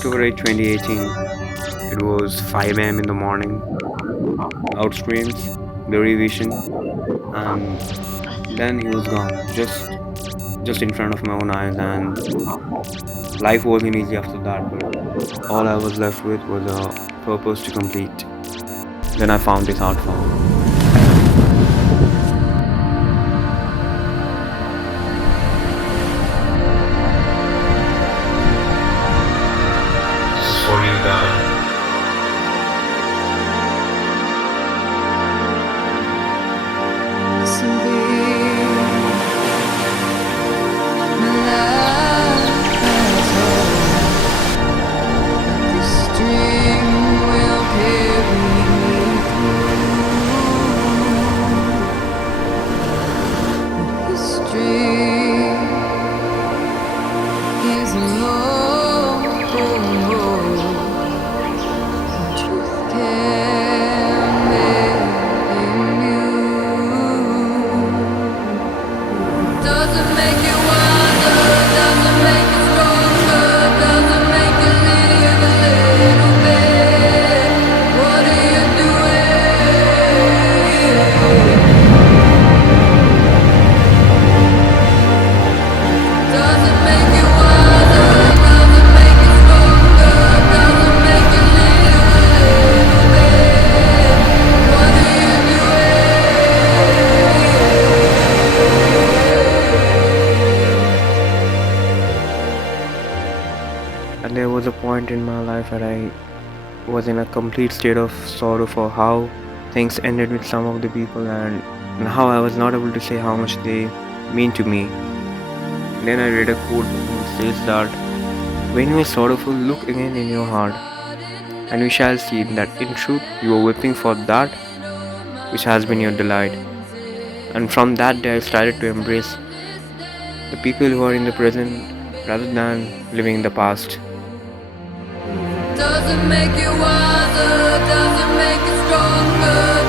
October 8, 2018. It was 5 a.m. in the morning. Loud screams, blurry vision, and then he was gone. Just in front of my own eyes, and life wasn't easy after that, but all I was left with was a purpose to complete. Then I found this art form. This is for you, God. And there was a point in my life where I was in a complete state of sorrow for how things ended with some of the people, and how I was not able to say how much they mean to me. Then I read a quote which says that when you are sorrowful, look again in your heart, and we shall see that in truth you are weeping for that which has been your delight. And from that day I started to embrace the people who are in the present rather than living in the past. Doesn't make you wiser, doesn't make you stronger.